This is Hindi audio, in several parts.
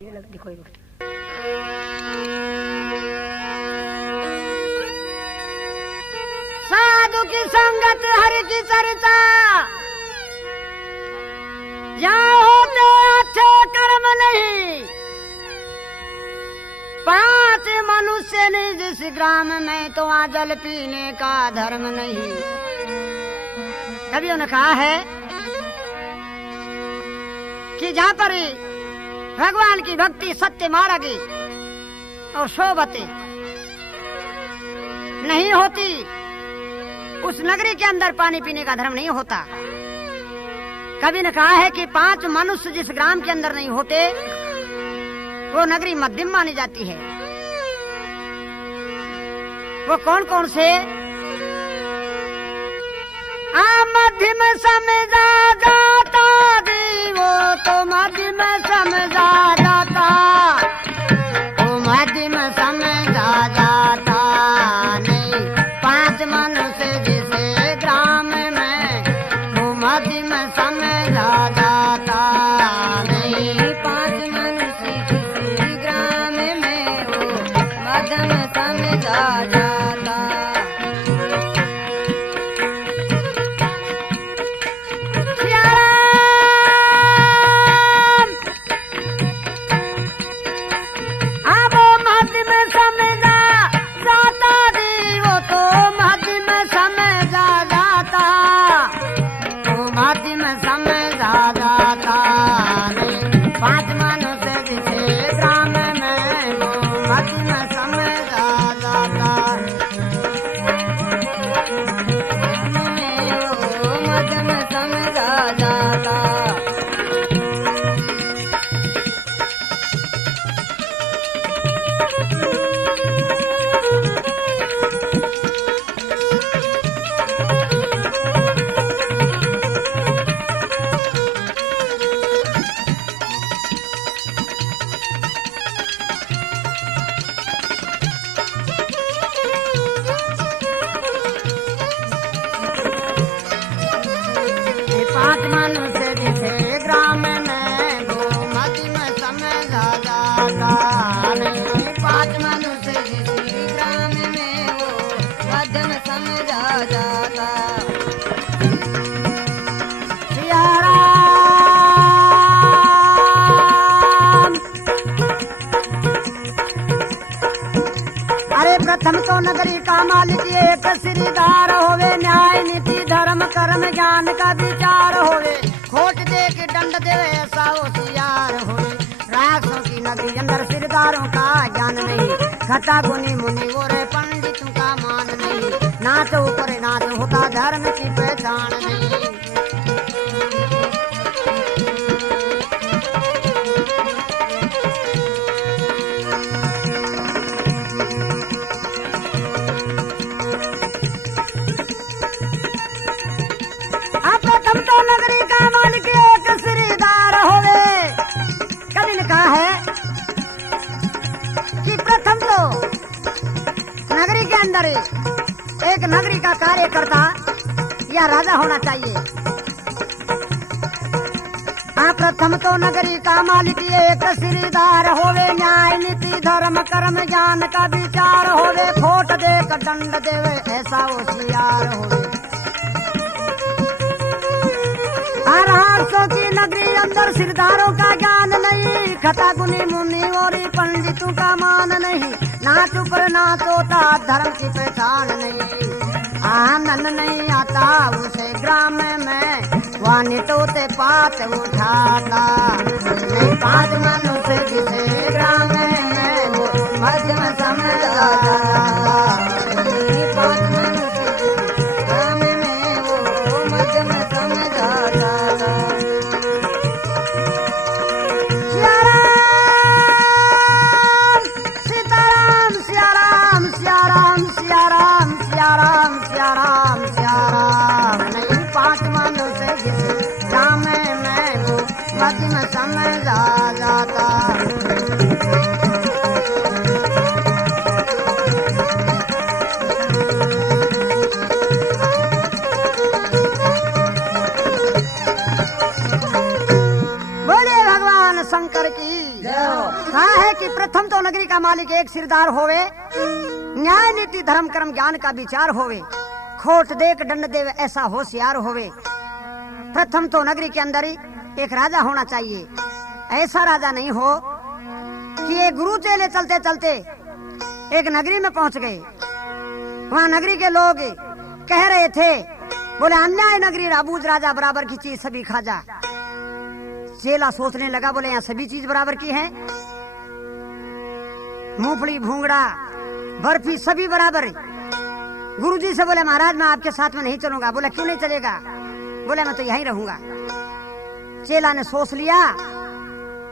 देखो साधु की संगत हरि की चरिता, यहाँ होते अच्छे कर्म नहीं। 5 मनुष्य ने जिस ग्राम में तो वहाँ जल पीने का धर्म नहीं। कवियों ने कहा है कि जहाँ पर भगवान की भक्ति सत्य मार्ग और शोभते नहीं होती, उस नगरी के अंदर पानी पीने का धर्म नहीं होता। कवि ने कहा है कि 5 मनुष्य जिस ग्राम के अंदर नहीं होते वो नगरी मध्यम मानी जाती है। वो कौन कौन से? मध्यम समझा जाता वो तो मध्यम समझा जाता, वो मध्यम समझा जाता नहीं। 5 मनुष्य जिसे ग्राम में वो मध्यम समझा जाता नहीं। 5 मनुष्य जिसे ग्राम में वो मध्यम समझा जाता। प्रथम तो नगरी का मालिक एक श्रीदार होवे, न्याय नीति धर्म कर्म ज्ञान का विचार होवे। खोट दे के दंड देवे ऐसा होशियार होवे। राक्षसों की नगरी अंदर श्रीदारों का ज्ञान नहीं। खता गुनी मुनि वो रे पंडितों का मान नहीं। नाच ऊपर नाच होता धर्म की पहचान नहीं। नगरी का मालिक एक श्रीदार होवे। कवि ने कहा है कि प्रथम तो नगरी के अंदर एक नगरी का कार्यकर्ता या राजा होना चाहिए। प्रथम तो नगरी का मालिक एक श्रीदार होवे, न्याय नीति धर्म कर्म ज्ञान का विचार होवे। खोट देकर दंड देवे ऐसा होशियार होवे। राक्षसों की नगरी अंदर सिरदारों का ज्ञान नहीं। खता गुनी मुनि और पंडितों का मान नहीं। नाच ऊपर नाच होता धर्म की पहचान नहीं। आनंद नहीं आता उसे ग्राम में, वानी तोते पात उठाता नहीं। 5 मनुष्य जिसे ग्राम में वो मध्यम समझा जाता। 5 मनुष्य ग्राम में वो मध्यम समझा जाता। समझा जाता। कहा है कि प्रथम तो नगरी का मालिक एक सिरदार होवे, न्याय नीति धर्म कर्म ज्ञान का विचार होवे, खोट देख दंड देव ऐसा होशियार होवे। प्रथम तो नगरी के अंदर ही एक राजा होना चाहिए। ऐसा राजा नहीं हो कि ये गुरु चेले चलते चलते एक नगरी में पहुंच गए। वहाँ नगरी के लोग कह रहे थे, बोले अन्याय नगरी राबूज राजा बराबर की चीज सभी खा जा। चेला सोचने लगा, बोले यहाँ सभी चीज बराबर की है, मूंगफली भूंगड़ा बर्फी सभी बराबर है। गुरुजी से बोले महाराज मैं आपके साथ में नहीं चलूंगा। बोला क्यों नहीं चलेगा? बोले मैं तो यहीं रहूंगा। चेला ने सोच लिया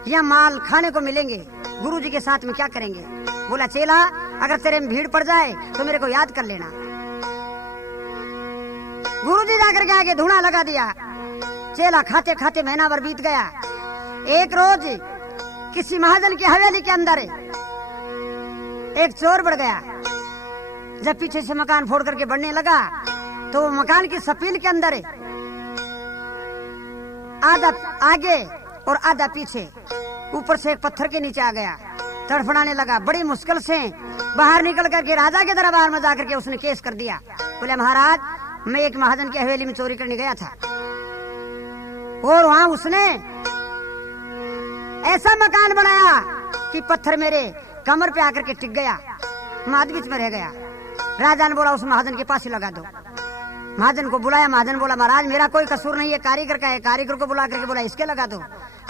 यह माल खाने को मिलेंगे, गुरुजी के साथ में क्या करेंगे। बोला चेला अगर तेरे में भीड़ पड़ जाए तो मेरे को याद कर लेना। गुरुजी जाकर के आगे धूना लगा दिया। चेला खाते खाते महीना भर बीत गया। एक रोज किसी महाजन की हवेली के अंदर एक चोर बढ़ गया। जब पीछे से मकान फोड़ करके बढ़ने लगा तो वो मकान की सपील के अंदर आधा आगे और आधा पीछे, ऊपर से एक पत्थर के नीचे आ गया। तड़फड़ाने लगा। बड़ी मुश्किल से बाहर निकल करके राजा के दरबार में जाकर के उसने केस कर दिया। बोले महाराज मैं एक महाजन की हवेली में चोरी करने गया था और वहां उसने ऐसा मकान बनाया कि पत्थर मेरे कमर पे आकर के टिक गया, माद बीच में रह गया। राजा ने बोला उस महाजन के पास ही लगा दो। महाजन को बुलाया। महाजन बोला महाराज मेरा कोई कसूर नहीं है, कारीगर का है। कारीगर को बुला करके बोला इसके लगा दो।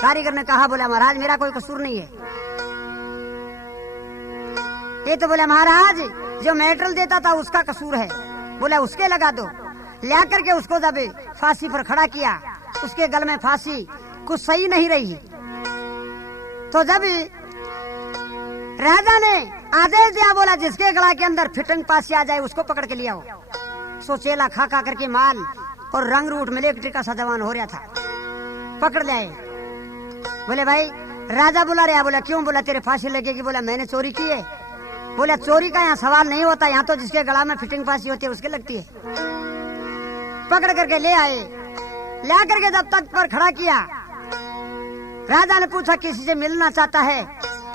कारीगर ने कहा, बोला महाराज मेरा कोई कसूर नहीं है। ये तो बोला महाराज जो मेटल देता था उसका कसूर है। बोला उसके लगा दो। ला करके उसको जब फांसी पर खड़ा किया, उसके गल में फांसी कुछ सही नहीं रही। तो जब राजा ने आदेश दिया, बोला जिसके गला के अंदर फिटिंग फांसी आ जाए उसको पकड़ के लिया। सो चेला खा खा करके माल और रंग रूट मिलेक्ट्री का सजवान हो रहा था, पकड़ लाए। बोले भाई राजा बुला रहा। बोला क्यों? बोला तेरे फांसी लगेगी। बोला मैंने चोरी की है। बोला चोरी का यहाँ सवाल नहीं होता, यहाँ तो जिसके गला में फिटिंग फांसी होती है उसके लगती है। पकड़ करके ले आए। ला करके जब तक पर खड़ा किया, राजा ने पूछा किसी से मिलना चाहता है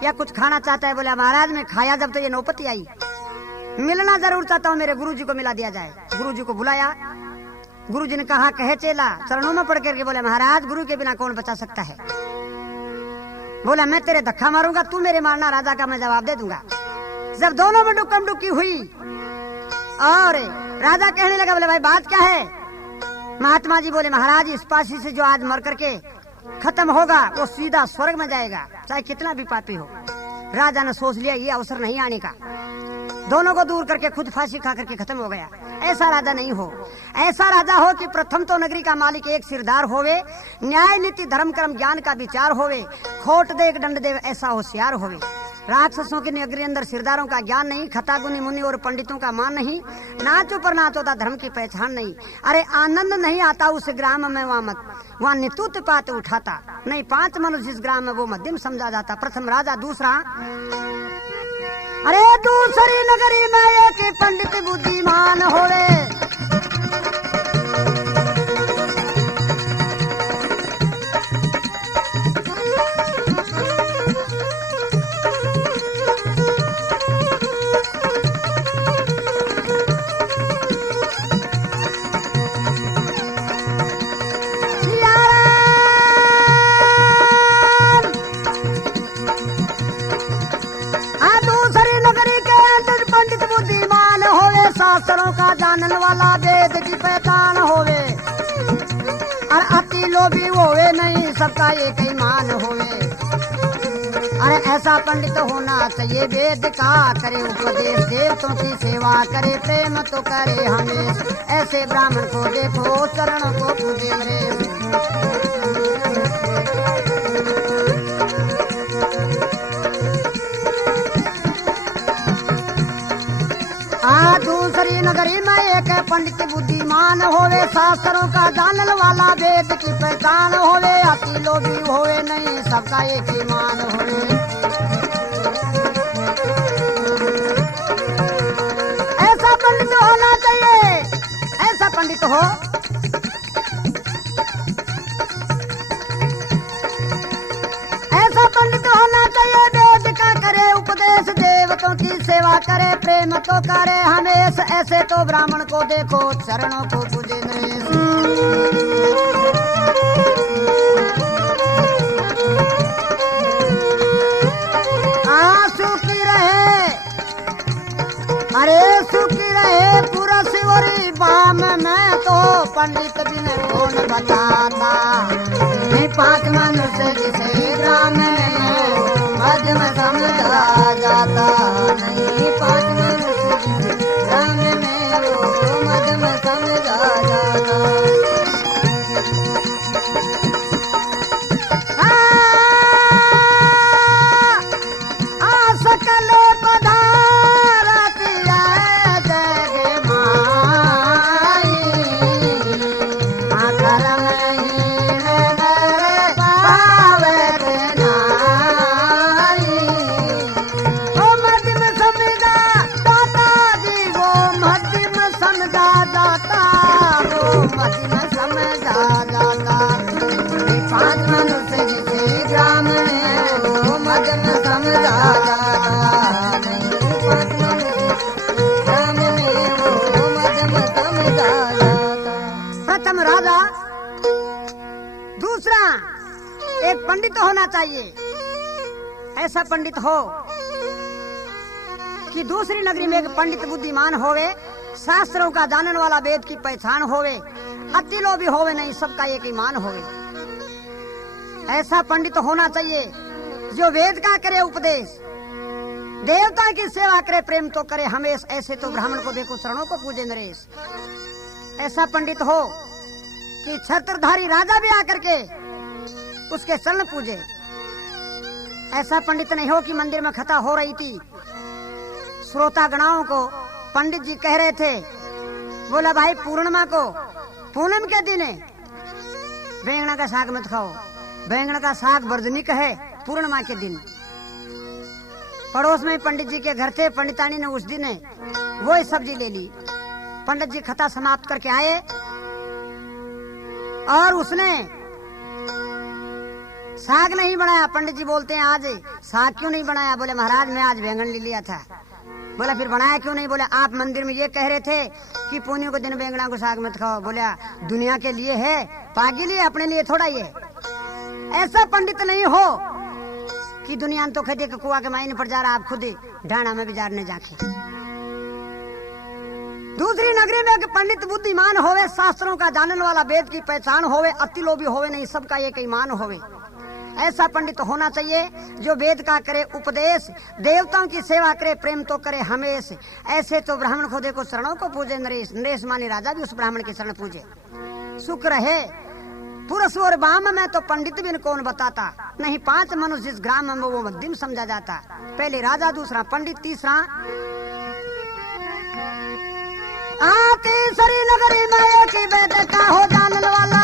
या कुछ खाना चाहता है। बोला महाराज मैं खाया जब तो ये नौबत आई, मिलना जरूर चाहता हूँ, मेरे गुरुजी को मिला दिया जाए। गुरुजी को बुलाया। गुरुजी ने कहा कहे चेला चरणों में पड़ करके बोले महाराज गुरु के बिना कौन बचा सकता है। बोला मैं तेरे धक्का मारूंगा, तू मेरे मारना, राजा का मैं जवाब दे दूंगा। जब दोनों में डुक्कम डुक्की हुई और राजा कहने लगा, बोले भाई बात क्या है? महात्मा जी बोले महाराज इस फांसी से जो आज मर करके खत्म होगा वो सीधा स्वर्ग में जाएगा, चाहे कितना भी पापी हो। राजा ने सोच लिया ये अवसर नहीं आने का, दोनों को दूर करके खुद फांसी खा करके खत्म हो गया। ऐसा राजा नहीं हो। ऐसा राजा हो कि प्रथम तो नगरी का मालिक एक सिरदार होवे, न्याय नीति धर्म कर्म ज्ञान का विचार होवे, खोट देख दंड देव ऐसा होशियार होवे। राक्षसों की नगरी अंदर सिरदारों का ज्ञान नहीं, खतागुनी मुनि और पंडितों का मान नहीं, नाच ऊपर नाच होता धर्म की पहचान नहीं। अरे आनंद नहीं आता उस ग्राम में वहाँ मत वहाँ नितुत पात उठाता नहीं। 5 मनुष्य इस ग्राम में वो मध्यम समझा जाता। प्रथम राजा। दूसरा अरे दूसरी नगरी में एक पंडित बुद्धिमान होवे, शास्त्रों का जानन वाला, वेद की पहचान होवे, और अति लोभी होवे नहीं, सबका एक ही मान होवे। अरे ऐसा पंडित होना चाहिए वेद का, करे उपदेश देवतों की सेवा करे, प्रेम तो करे हमेशा। ऐसे ब्राह्मण को देखो चरण को पूजे रे। दूसरी नगरी में एक पंडित बुद्धिमान होवे, शास्त्रों का जानन वाला, वेद की पहचान होवे, अति लोभी होवे नहीं, सबका एक ही मान होवे। ऐसा पंडित होना चाहिए, ऐसा पंडित हो ऐसा पंडित होना चाहिए करे प्रेम तो करे हमेश, ऐसे तो ब्राह्मण को देखो चरणों को पूजे नरेश। सुखी रहे, अरे सुखी रहे पुरुष और बाम में तो पंडित बिन कौन बताता। नहीं 5 मनुष्य जिसे ग्राम में मध्य में समझा जाता। नहीं 5 मनुष्य जिसे ग्राम में वो मध्य में समझा जाता। प्रथम राजा, दूसरा एक पंडित होना चाहिए। ऐसा पंडित हो कि दूसरी नगरी में एक पंडित बुद्धिमान होवे, शास्त्रों का जानने वाला, वेद की पहचान होवे, अति लोभी होवे नहीं, सबका एक ईमान होवे। ऐसा पंडित होना चाहिए जो वेद का करे उपदेश, देवता की सेवा करे प्रेम तो करे हमेश, ऐसे तो ब्राह्मण को देखो शरणों को पूजे नरेश। ऐसा पंडित हो कि छत्रधारी राजा भी आकर के उसके शरण पूजे। ऐसा पंडित नहीं हो कि मंदिर में कथा हो रही थी, श्रोता गणाओं को पंडित जी कह रहे थे, बोला भाई पूर्णिमा को, पूनम के दिन बैंगना का साग मत खाओ, बैंगना का साग वर्जनिक है पूर्णिमा के दिन। पड़ोस में पंडित जी के घर थे, पंडितानी ने उस दिन वो सब्जी ले ली। पंडित जी कथा समाप्त करके आए और उसने साग नहीं बनाया। पंडित जी बोलते हैं आज साग क्यों नहीं बनाया? बोले महाराज मैं आज बैंगन ले लिया था। बोला फिर बनाया क्यों नहीं? बोले आप मंदिर में ये कह रहे थे कि पूर्णिमा को दिन बैंगना को साग मत खाओ। बोला दुनिया के लिए है, पागी लिए, अपने लिए थोड़ा ये। ऐसा पंडित नहीं हो कि दुनिया तो खदे के कुआ के मायने पर जा रहा, आप खुद ही ढाणा में बिजारने जाके। दूसरी नगरी में पंडित बुद्धिमान होवे, शास्त्रों का जानने वाला, वेद की पहचान होवे, अति लोभी होवे नहीं, सबका एक ईमान होवे। ऐसा पंडित होना चाहिए जो वेद का करे उपदेश, देवताओं की सेवा करे प्रेम तो करे हमेश, ऐसे तो ब्राह्मण को देखो शरणों को पूजे नरेश। नरेश माने राजा भी उस ब्राह्मण के शरण पूजे। सुख रहे पुरुष और बाम में तो पंडित भी कौन बताता। नहीं 5 मनुष्य जिस ग्राम में वो मध्यम समझा जाता। पहले राजा, दूसरा पंडित, तीसरा तीसरी नगरी में एक ही वेद का हो जानने वाला।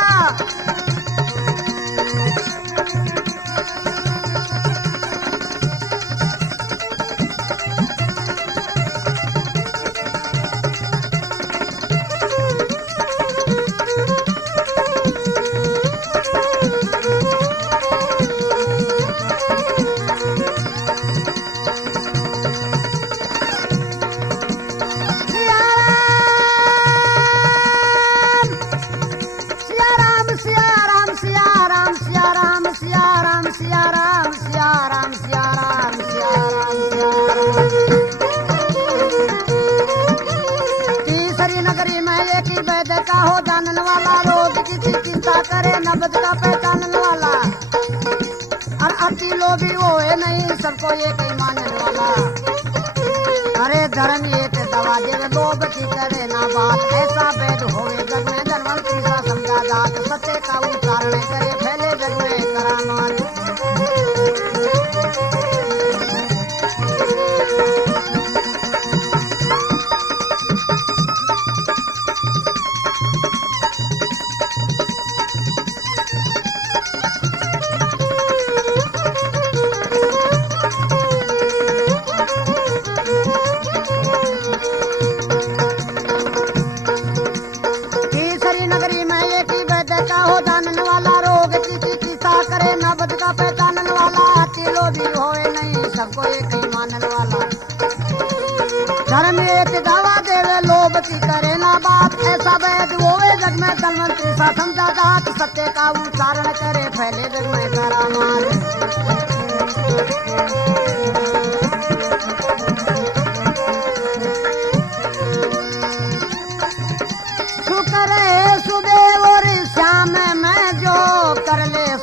लोभी वो है नहीं, सबको एक ही मानने वाला। अरे धर्म एक दवा देवे, लोभ की करे ना बात। ऐसा वेद होवे जग में धनवंतरी सा समझा जात। सत्य का उच्चारण करे फैले जग में करामात। सबको एक ही मानने वाला। धर्म एक दावा देवे लोभ की करे ना बात, ऐसा वैद होवे जग में धनवंतरी सा समझा जात, सत्य का उच्चारण करे फैले जग में करामात।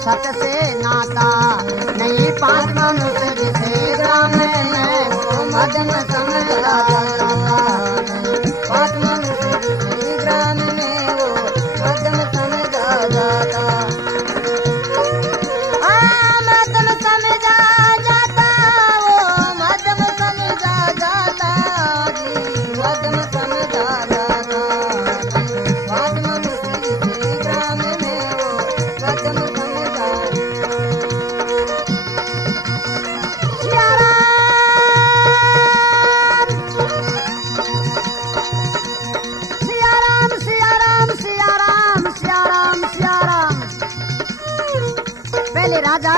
सत से नाता नहीं पांच मनुष्य जिसे ग्राम में वो मदन समझ जाता, पांच मनुष्य जिसे ग्राम में वो मदन समझ जाता, मदन समझ जाता, वो मदन समझ जाता जी, मदन समझ जाता, पांच मनुष्य जिसे ग्राम में वो मदन राजा,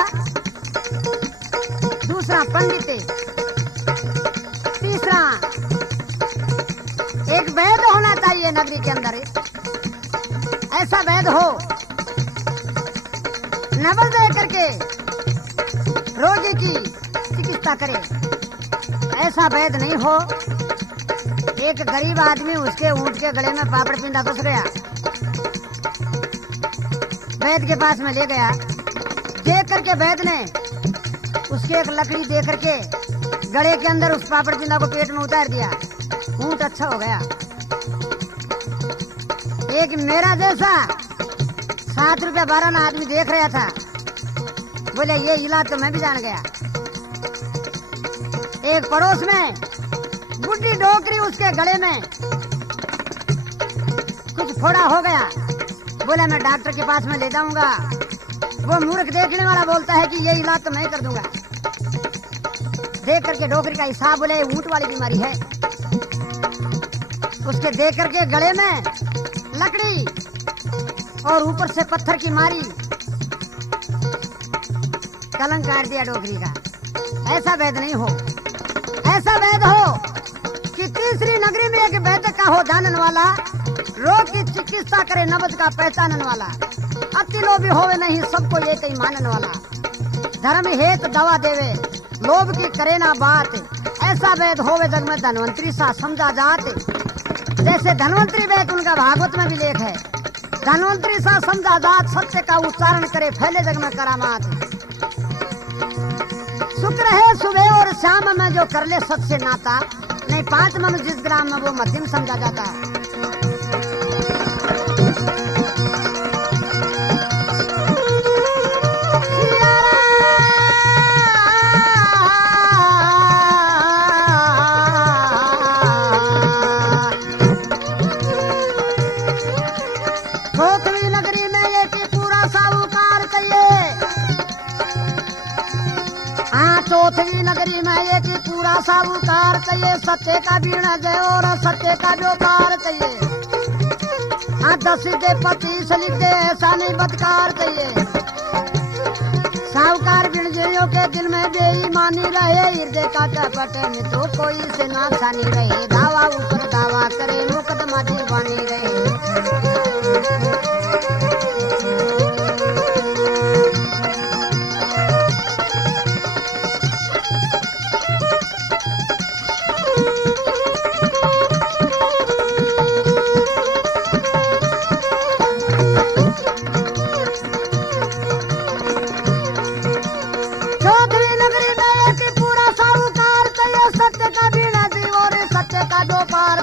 दूसरा पंडित, तीसरा एक वैद होना चाहिए नगरी के अंदर। ऐसा वैद हो नवल दे करके रोगी की चिकित्सा करे। ऐसा वैद नहीं हो एक गरीब आदमी उसके ऊंट के गले में पापड़ पिंडा घुस गया, वैद के पास में ले गया, देख करके वैद ने उसके एक लकड़ी दे करके गले के अंदर उस पापड़ पिंडा को पेट में उतार दिया, ऊंट अच्छा हो गया। एक मेरा जैसा 7 रुपया 12 ना आदमी देख रहा था, बोले ये इलाज तो मैं भी जान गया। एक पड़ोस में बुढ़ी डोकरी उसके गले में कुछ फोड़ा हो गया, बोले मैं डॉक्टर के पास में ले जाऊंगा। वो मूर्ख देखने वाला बोलता है कि ये इलाज तो मैं कर दूंगा। देख करके डोकरी का हिसाब, बोले ऊंट वाली बीमारी है। उसके देख करके गले में लकड़ी और ऊपर से पत्थर की मारी, कलंक काट दिया डोकरी का। ऐसा वैद नहीं हो, ऐसा वैद हो कि तीसरी नगरी में एक वैद्य का हो जानन वाला, रोग की चिकित्सा करे नबज का पहचानन वाला, अति लोभी होवे नहीं सबको ये कहीं मानन वाला, धर्म हेत दवा देवे लोभ की करे ना बात, ऐसा वैद होवे जग में धनवंतरी सा समझा जात। जैसे धनवंतरी वैद उनका भागवत में भी लेख है, धनवंतरी सा समझा जात, सत्य का उच्चारण करे फैले जग में करामात। शुक्र है सुबह और शाम में जो कर ले सत से नाता, नहीं 5 मनुष्य जिस ग्राम में वो मध्यम समझा जाता। चौथी नगरी में एक पूरा साहूकार चाहिए, सत्य का बीणा जय और सत्य का व्यापार चाहिए। 10 दे 25 लिख दे ऐसा नहीं बदकार चाहिए। साहूकार बीण जयों के दिल में बेईमानी रहे, हृदय का कपट में तो कोई से ना छानी रहे, दावा ऊपर दावा करे मुकदमा दीवानी रहे।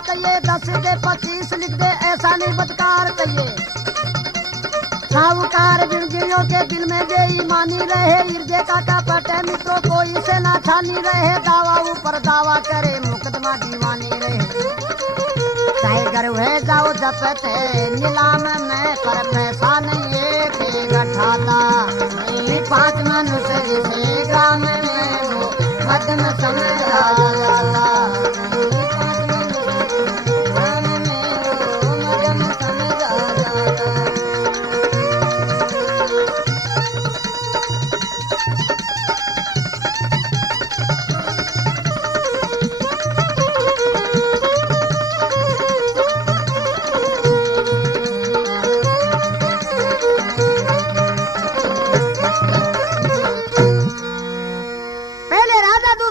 चाहिए 10 दे 25 लिख दे ऐसा नहीं बदकार चाहिए। साहूकार बिरजियों के दिल में बेईमानी रहे, हृदय का कपट है मित्रों कोई से ना छानी रहे, दावा ऊपर दावा करे मुकदमा दीवानी रहे। चाहे गर्व है जाओ जपते नीलाम में पर पैसा नहीं है गठाता, 5 मनुष्य जिसे ग्राम में वो मध्यम समझ जाता।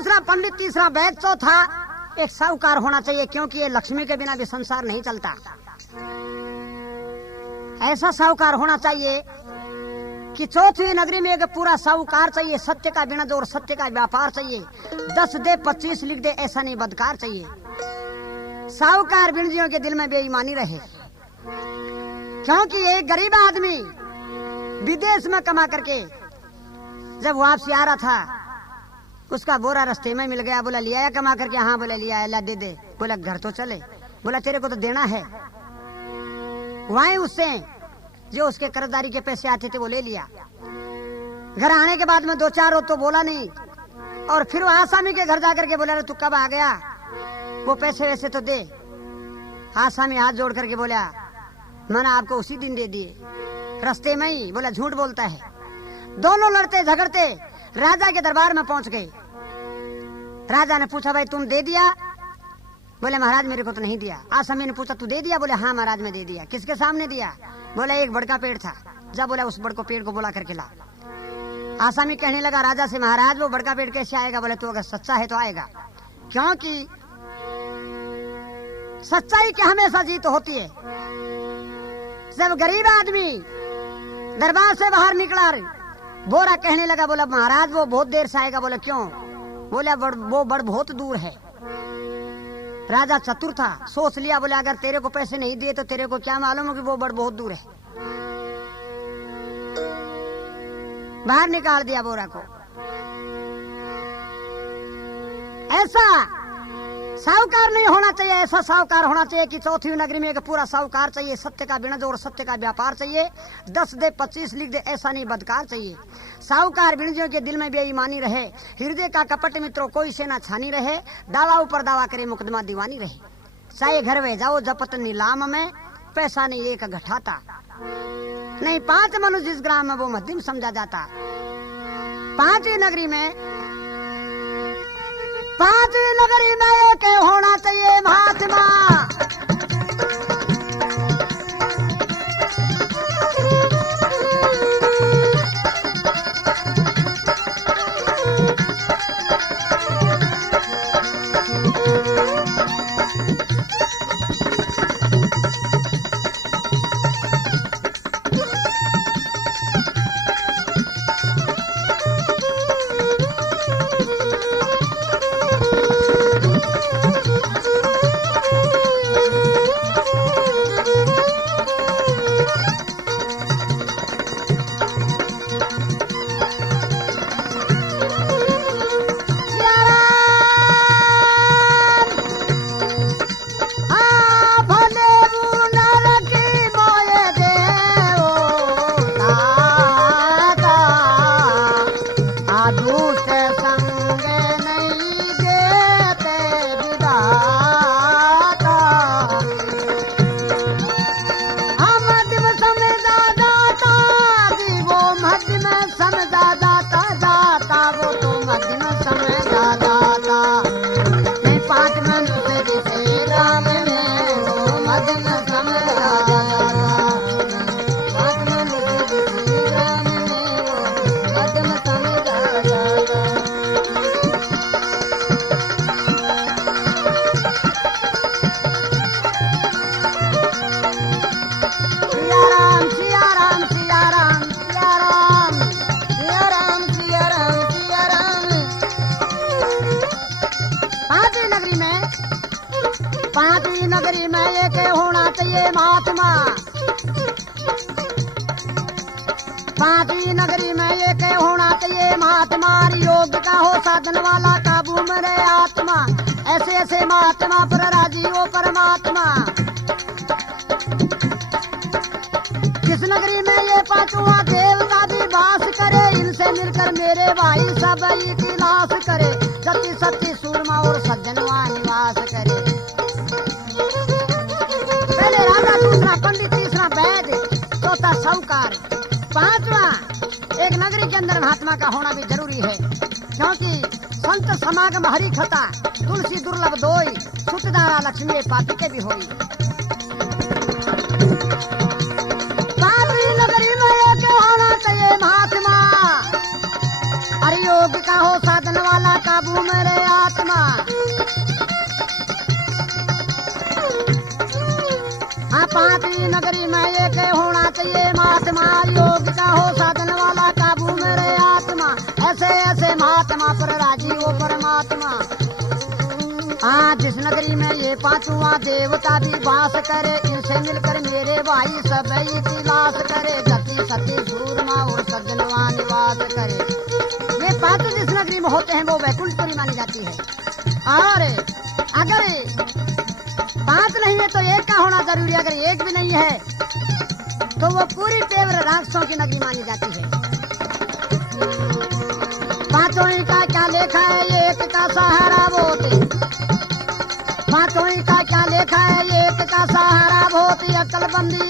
दूसरा पंडित, तीसरा वैद्य, चौथा एक साहूकार होना चाहिए, क्योंकि ये लक्ष्मी के बिना भी संसार नहीं चलता। ऐसा साहूकार होना चाहिए कि चौथी नगरी में एक पूरा साहूकार चाहिए, सत्य का बिना और सत्य का व्यापार चाहिए, 10 दे 25 लिख दे ऐसा नहीं बदकार चाहिए। साहूकार बिणजियों के दिल में बेईमानी रहे, क्योंकि एक गरीब आदमी विदेश में कमा करके जब वापसी आ रहा था, उसका बोरा रास्ते में मिल गया। बोला लिया कमा करके? हाँ। बोला लिया, ला दे दे। बोला घर तो चले। बोला तेरे को तो देना है। वहीं उससे जो उसके कर्जदारी के पैसे आते थे वो ले लिया। घर आने के बाद में 2-4 रोज तो बोला नहीं, और फिर वो आसामी के घर जाकर के बोला तू कब आ गया, वो पैसे वैसे तो दे। आसामी हाथ जोड़ करके बोला मैंने आपको उसी दिन दे दिए, रास्ते में ही। बोला झूठ बोलता है। दोनों लड़ते झगड़ते राजा के दरबार में पहुंच गए। राजा ने पूछा भाई तुम दे दिया? बोले महाराज मेरे को तो नहीं दिया। आसामी ने पूछा तू दे दिया? बोले हाँ महाराज मैं दे दिया। किसके सामने दिया? बोला एक बड़ का पेड़ था। जा बोला उस बड़ को पेड़ को बुला करके ला। आसामी कहने लगा राजा से महाराज वो बड़ का पेड़ कैसे आएगा? बोले तू अगर सच्चा है तो आएगा, क्योंकि सच्चाई की हमेशा जीत होती है। जब गरीब आदमी दरबार से बाहर निकला, बोरा कहने लगा, बोला महाराज वो बहुत देर से आएगा। बोला क्यों? बोला वो बड़ बहुत दूर है। राजा चतुर था, सोच लिया, बोला अगर तेरे को पैसे नहीं दिए तो तेरे को क्या मालूम हो कि वो बड़ बहुत दूर है। बाहर निकाल दिया बोरा को। ऐसा साहूकार नहीं होना चाहिए। ऐसा साहूकार होना चाहिए कि चौथी नगरी में एक पूरा साहूकार चाहिए, सत्य का बिणज और सत्य का व्यापार चाहिए, 10 दे 25 लिख दे ऐसा नहीं बदकार चाहिए। साहूकार बिणजियों के दिल में बेईमानी रहे, हृदय का कपट मित्रों कोई से ना छानी रहे, दावा ऊपर दावा करे मुकदमा दीवानी रहे। चाहे घर में जाओ जपत नीलाम में, पैसा नहीं एक घटाता, नहीं 5 मनुष्य जिस ग्राम में वो मध्यम समझा जाता। 5वीं नगरी में एक होना चाहिए महात्मा। पांचवी नगरी में एक होना चाहिए महात्मा। पांचवी नगरी में एक होना चाहिए महात्मा, योग का हो साधन वाला काबू में रहे आत्मा। ऐसे ऐसे महात्मा पर राजी हो परमात्मा। किस नगरी में ये पांचवा देवता भी वास करे, इनसे मिलकर मेरे भाई सब इतिहास करे। सती सती सूरमा और सज्जनवा निवास करे। पहले राजा, दूसरा पंडित, तीसरा वैद्य, चौथा साहूकार, पांचवा एक नगरी के अंदर महात्मा का होना भी जरूरी है, क्योंकि संत समागम हरि खता, तुलसी दुर्लभ दोई, सुतदारा लक्ष्मी पापी के भी होई। पांचवी नगरी में एक होना चाहिए महात्मा, हरि योग का हो साधन वाला काबू में रहे मेरी नगरी में एक होना चाहिए महात्मा, योग का हो साधन वाला, काबू मेरे आत्मा, ऐसे ऐसे महात्मा पर राजी हो परमात्मा। हाँ, जिस नगरी में ये पांचवा देवता भी वास करे, इनसे मिलकर मेरे भाई सब इतिहास करे, गति सती सूरमा और सज्जनवा निवास करे। ये पांच जिस नगरी में होते हैं वो वैकुंठपुरी मानी जाती है। और अगर पांच नहीं है तो एक का होना जरूरी है, अगर एक भी नहीं है तो वो पूरी तेवर राक्षसों की नगरी मानी जाती है। पांचों ही का क्या लेखा है, एक का सहारा बोते, पांचों ही का क्या लेखा है, एक का सहारा बोती, अकलबंदी